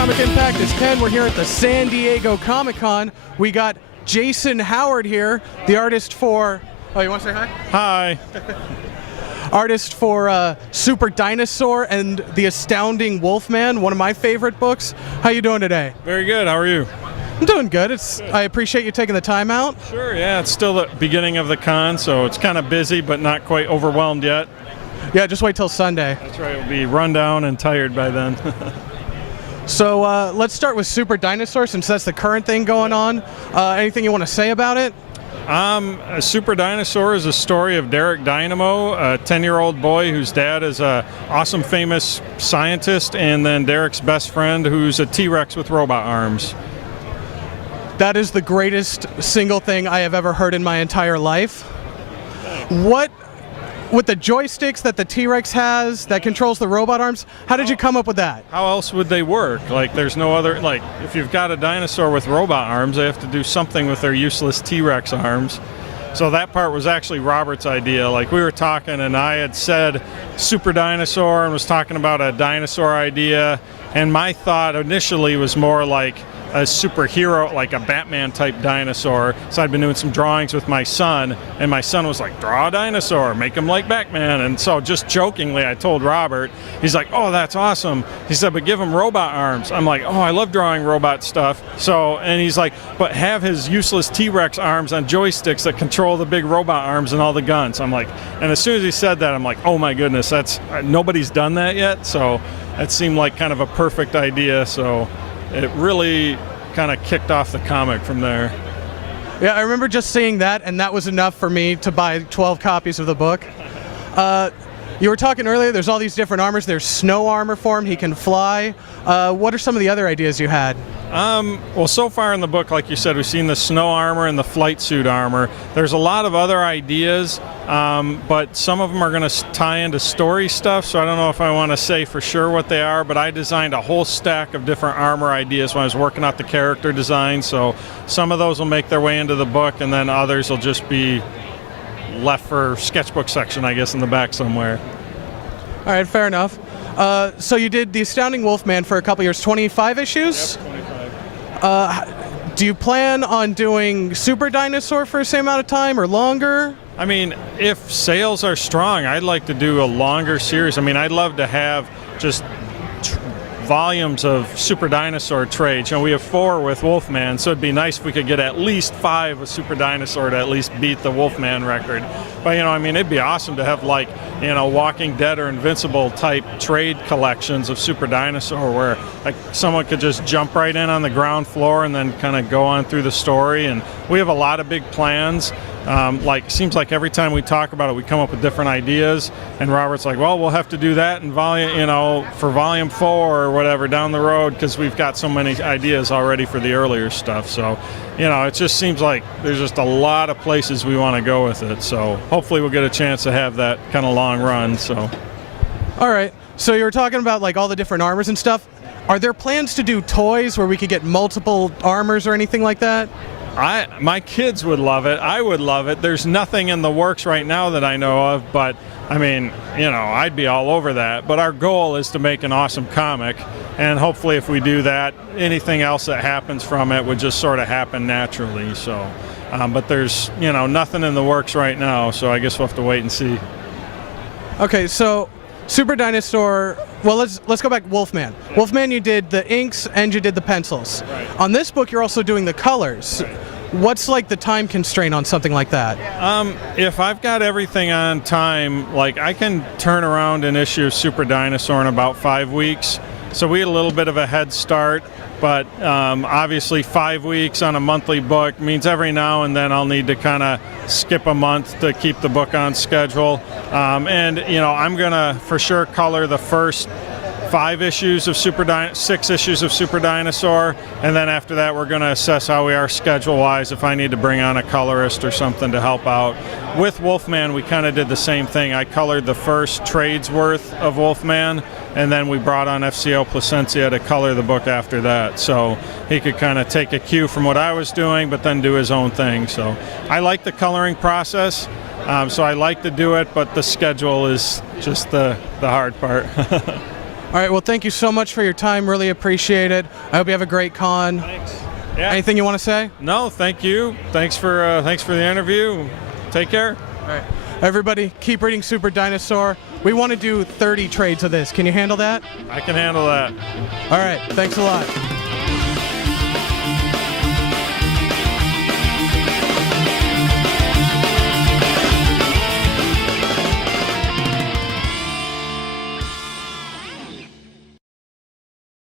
Comic Impact is Ken. We're here at the San Diego Comic-Con. We got Jason Howard here, the artist for... Oh, you want to say hi? Hi. Artist for Super Dinosaur and the Astounding Wolfman, one of my favorite books. How you doing today? Very good. How are you? I'm doing good. I appreciate you taking the time out. Sure, yeah. It's still the beginning of the con, so it's kind of busy, but not quite overwhelmed yet. Yeah, just wait till Sunday. That's right. We'll be run down and tired by then. So let's start with Super Dinosaur, since that's the current thing going on. Anything you want to say about it? Super Dinosaur is a story of Derek Dynamo, a 10-year-old boy whose dad is a awesome, famous scientist, and then Derek's best friend, who's a T-Rex with robot arms. That is the greatest single thing I have ever heard in my entire life. What, with the joysticks that the T-Rex has that controls the robot arms, how did you come up with that? How else would they work? Like, there's no other, like, if you've got a dinosaur with robot arms, they have to do something with their useless T-Rex arms. So that part was actually Robert's idea. Like, we were talking and I had said Super Dinosaur and was talking about a dinosaur idea, and my thought initially was more like a superhero, like a Batman type dinosaur. So I'd been doing some drawings with my son, and my son was like, draw a dinosaur, make him like Batman. And so just jokingly I told Robert, he's like, oh, that's awesome. He said, but give him robot arms. I'm like, oh, I love drawing robot stuff. So, and he's like, but have his useless T-Rex arms on joysticks that control the big robot arms and all the guns. I'm like, and as soon as he said that, I'm like, oh my goodness, that's, nobody's done that yet. So that seemed like kind of a perfect idea. So it really kind of kicked off the comic from there. Yeah, I remember just seeing that, and that was enough for me to buy 12 copies of the book. You were talking earlier, there's all these different armors. There's snow armor for him, he can fly. What are some of the other ideas you had? Well, so far in the book, like you said, we've seen the snow armor and the flight suit armor. There's a lot of other ideas, but some of them are going to tie into story stuff, so I don't know if I want to say for sure what they are, but I designed a whole stack of different armor ideas when I was working out the character design, so some of those will make their way into the book, and then others will just be left for sketchbook section, I guess, in the back somewhere. All right, fair enough. So you did The Astounding Wolfman for a couple years, 25 issues? Yep, 25. Do you plan on doing Super Dinosaur for the same amount of time or longer? I mean, if sales are strong, I'd like to do a longer series. I mean, I'd love to have just volumes of Super Dinosaur trades. You know, we have 4 with Wolfman, so it'd be nice if we could get at least 5 with Super Dinosaur to at least beat the Wolfman record. But, you know, I mean, it'd be awesome to have, like, you know, Walking Dead or Invincible type trade collections of Super Dinosaur where, like, someone could just jump right in on the ground floor and then kind of go on through the story. And we have a lot of big plans. Seems like every time we talk about it, we come up with different ideas. And Robert's like, well, we'll have to do that in volume, you know, for volume 4 or whatever down the road, because we've got so many ideas already for the earlier stuff. So, you know, it just seems like there's just a lot of places we want to go with it. So hopefully we'll get a chance to have that kind of long run. So. All right. So you were talking about like all the different armors and stuff. Are there plans to do toys where we could get multiple armors or anything like that? My kids would love it. I would love it. There's nothing in the works right now that I know of, but I mean, you know, I'd be all over that. But our goal is to make an awesome comic, and hopefully if we do that, anything else that happens from it would just sort of happen naturally. So, but there's, you know, nothing in the works right now, so I guess we'll have to wait and see. Okay, so Super Dinosaur, well, let's go back. Wolfman. Yeah. Wolfman, you did the inks and you did the pencils. Right. On this book, you're also doing the colors. Right. What's like the time constraint on something like that? If I've got everything on time, like I can turn around an issue of Super Dinosaur in about 5 weeks. So we had a little bit of a head start, but obviously 5 weeks on a monthly book means every now and then I'll need to kind of skip a month to keep the book on schedule. And, you know, I'm going to for sure color the first 6 issues of Super Dinosaur, and then after that we're going to assess how we are schedule-wise, if I need to bring on a colorist or something to help out. With Wolfman, we kind of did the same thing. I colored the first trade's worth of Wolfman, and then we brought on FCO Placencia to color the book after that. So he could kind of take a cue from what I was doing, but then do his own thing. So I like the coloring process, so I like to do it, but the schedule is just the hard part. All right, well, thank you so much for your time. Really appreciate it. I hope you have a great con. Thanks. Yeah. Anything you want to say? No, thank you. Thanks for the interview. Take care. All right. Everybody, keep reading Super Dinosaur. We want to do 30 trades of this. Can you handle that? I can handle that. All right. Thanks a lot.